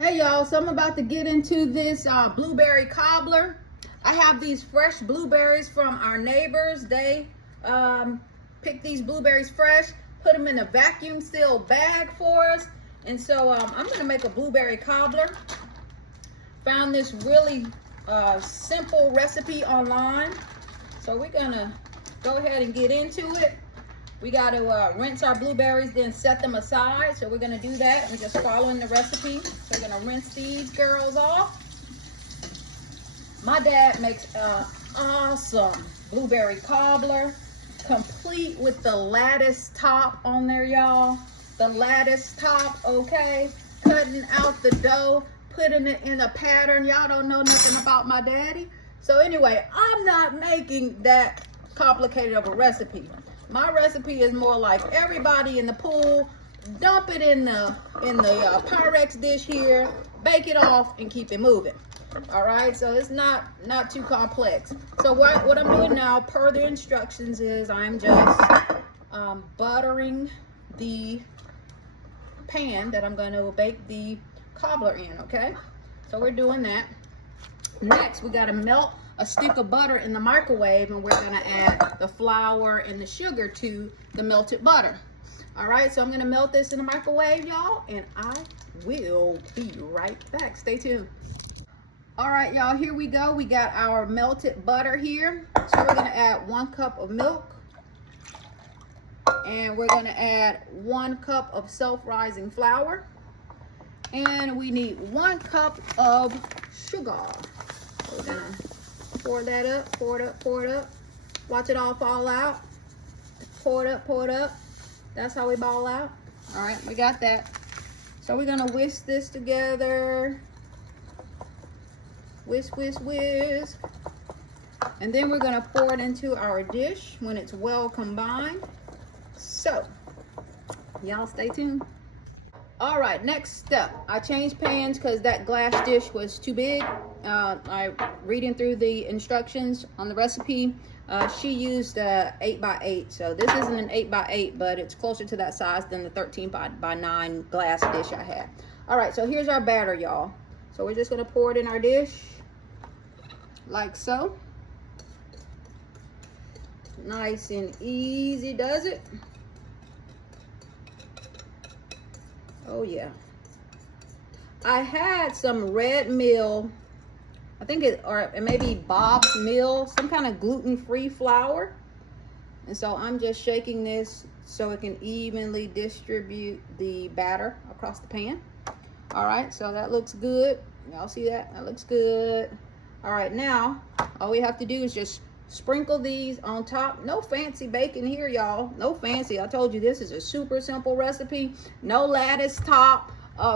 Hey y'all, so I'm about to get into this blueberry cobbler. I have these fresh blueberries from our neighbors. They picked these blueberries fresh, put them in a vacuum sealed bag for us. And so I'm gonna make a blueberry cobbler. Found this really simple recipe online. So we're gonna go ahead and get into it. We got to rinse our blueberries, then set them aside. So we're going to do that. I'm just following the recipe. So we're going to rinse these girls off. My dad makes an awesome blueberry cobbler, complete with the lattice top on there, y'all. The lattice top, okay? Cutting out the dough, putting it in a pattern. Y'all don't know nothing about my daddy. So anyway, I'm not making that complicated of a recipe. My recipe is more like everybody in the pool, dump it in the Pyrex dish here, bake it off, and keep it moving. All right, so it's not too complex. So what I'm doing now, per the instructions, is I'm just buttering the pan that I'm going to bake the cobbler in. Okay, so we're doing that. Next, we got to melt a stick of butter in the microwave, and we're gonna add the flour and the sugar to the melted butter. All right, so I'm gonna melt this in the microwave, y'all, and I will be right back. Stay tuned. All right, y'all, here we go. We got our melted butter here. So we're gonna add 1 cup of milk, and we're gonna add 1 cup of self-rising flour, and we need 1 cup of sugar. So we're gonna pour that up, pour it up, pour it up. Watch it all fall out. Pour it up, pour it up. That's how we ball out. All right, we got that. So we're gonna whisk this together. Whisk, whisk, whisk. And then we're gonna pour it into our dish when it's well combined. So, y'all stay tuned. All right, next step. I changed pans because that glass dish was too big. I reading through the instructions on the recipe. She used 8x8, so this isn't an 8x8, but it's closer to that size than the 13x9 glass dish I had. All right, so here's our batter, y'all. So we're just gonna pour it in our dish, like so. Nice and easy does it. Oh yeah. I had some red meal, I think it may be Bob's Meal, some kind of gluten-free flour. And so I'm just shaking this so it can evenly distribute the batter across the pan. All right, so that looks good. Y'all see that? That looks good. All right, now all we have to do is just sprinkle these on top. No fancy baking here, y'all. No fancy. I told you this is a super simple recipe. No lattice top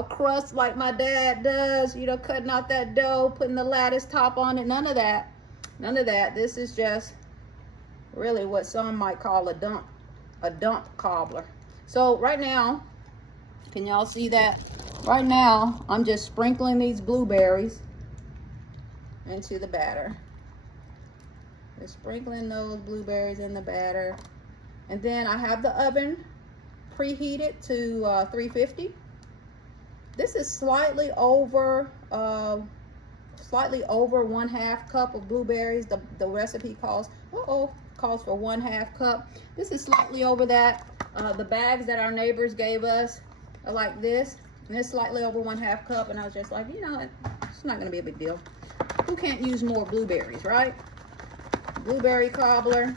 crust like my dad does, you know, cutting out that dough, putting the lattice top on it. None of that. None of that. This is just really what some might call a dump cobbler. So right now, can y'all see that? Right now, I'm just sprinkling these blueberries into the batter. Just sprinkling those blueberries in the batter. And then I have the oven preheated to 350. This is slightly over 1/2 cup of blueberries. The recipe calls for 1/2 cup. This is slightly over that. The bags that our neighbors gave us are like this, and it's slightly over 1/2 cup. And I was just like, you know, it's not gonna be a big deal. Who can't use more blueberries, right? Blueberry cobbler.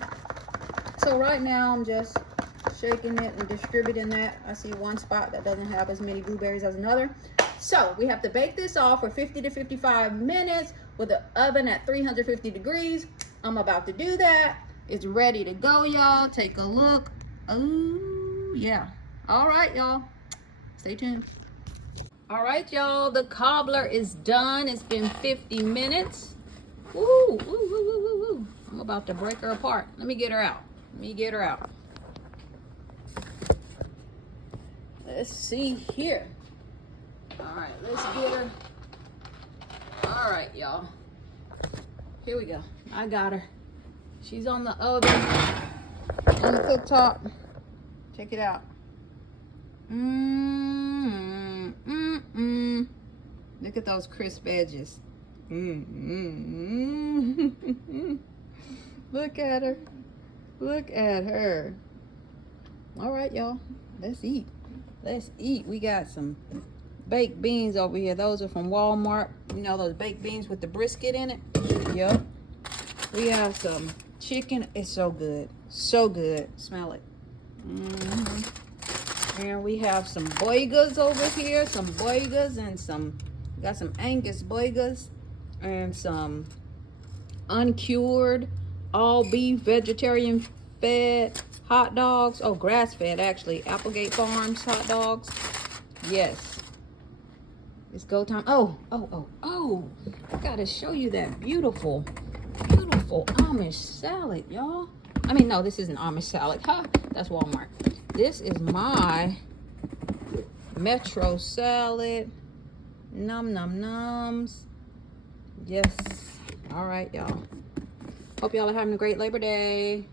So right now I'm just shaking it and distributing that. I see one spot that doesn't have as many blueberries as another. So we have to bake this off for 50 to 55 minutes with the oven at 350 degrees. I'm about to do that. It's ready to go, y'all. Take a look. Oh yeah. All right, y'all, stay tuned. All right, y'all, the cobbler is done. It's been 50 minutes. Woo, woo, woo, woo, woo, woo. I'm about to break her apart. Let me get her out. Let me get her out. Let's see here. All right, let's get her. All right, y'all. Here we go. I got her. She's on the oven, on the cooktop. Check it out. Look at those crisp edges. Look at her. Look at her. All right, y'all. Let's eat. Let's eat. We got some baked beans over here. Those are from Walmart. You know those baked beans with the brisket in it? Yep. We have some chicken. It's so good. So good. Smell it. And we have some boigas over here. Some boigas and some, got some Angus boigas and some uncured, all beef, vegetarian fed hot dogs. Oh, grass fed actually. Applegate Farms hot dogs. Yes. It's go time. Oh. I gotta show you that beautiful Amish salad, y'all. I mean, no, this isn't Amish salad. Huh? That's Walmart. This is my Metro salad. Num nums. Yes. All right, y'all. Hope y'all are having a great Labor Day.